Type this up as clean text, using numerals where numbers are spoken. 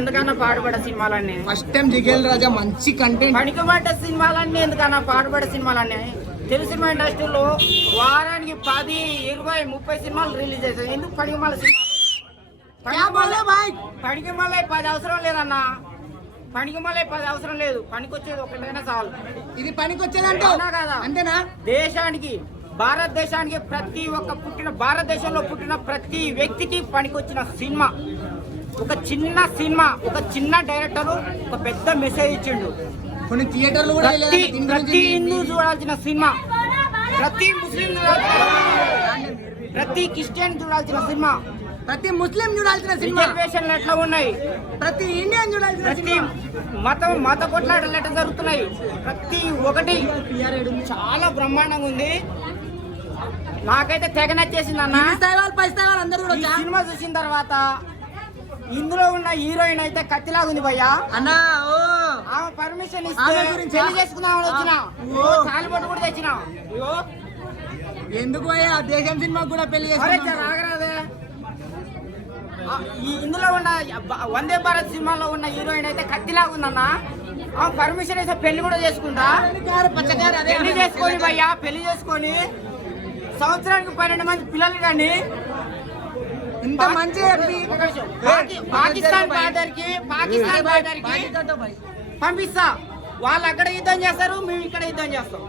ఎందుకన్నా పాడుపడ సినిమాలన్నీ first time జిగేల్ రాజా మంచి కంటెంట్. పనికిబడ్డ సినిమాలన్నీ ఎందుకన్నా పాడుపడ సినిమాలన్నీ. తెలుగు సినిమా ఇండస్ట్రీలో వారానికి 10, 20, 30 సినిమాలు రిలీజ్ చేస్తాయి. ఎందుకు పనికిమాల సినిమాలు? పనికిమాల 10 అవసరం లేదన్నా. పనికిమాల 10 అవసరం లేదు. పనికొచ్చేది ఒకటైనా చాలు. ఇది పనికొచ్చేదంటే కదా అంతేనా? దేశానికి, భారతదేశానికి ప్రతి ఒక్క భారతదేశంలో పుట్టిన ప్రతి వ్యక్తికి పనికొచ్చిన సినిమా. ఒక చిన్న సినిమా, ఒక చిన్న డైరెక్టర్ ఒక పెద్ద మెసేజ్ ఇచ్చిండు. కొన్ని థియేటర్లు కూడా ప్రతి హిందూ చూడాల్సిన సినిమా, ప్రతి ముస్లిం చూడాల్సిన, ప్రతి క్రిస్టియన్ చూడాల్సిన సినిమా, ప్రతి ముస్లిం చూడాల్సిన సినిమా. రిజర్వేషన్లు ఎట్లా ఉన్నాయి, ప్రతి ఇండియన్ చూడాల్సిన, ప్రతి మత కొట్లాటలు ఎట్లా జరుగుతున్నాయి, ప్రతి ఒక్కటి చాలా బ్రహ్మాండంగా ఉంది. నాకైతే తెగ నచ్చేసింది అన్న. సినిమా చూసిన తర్వాత ఇందులో ఉన్న హీరోయిన్ అయితే కత్తిలాగా ఉంది భయ్యా అన్నా. ఆమె పర్మిషన్ ఇస్తే పెళ్లి చేసుకుందామని వచ్చిన, తాలిబొట్టు కూడా తెచ్చిన. ఎందుకు భయ్యా దేశం సినిమా కూడా పెళ్లి రాగరాదే. ఇందులో ఉన్న వందే భారత్ సినిమాలో ఉన్న హీరోయిన్ అయితే కత్తిలాగా ఉందన్న. ఆమె పర్మిషన్ ఇస్తే పెళ్లి కూడా చేసుకుంటా. పెళ్లి చేసుకొని భయ్యా, పెళ్లి చేసుకొని సంవత్సరానికి 12 మంది పిల్లలు కానీ ఇంత మంచి పాకిస్తాన్ బార్డర్కి పంపిస్తా. వాళ్ళు అక్కడ యుద్ధం చేస్తారు, మేము ఇక్కడ యుద్ధం చేస్తాం.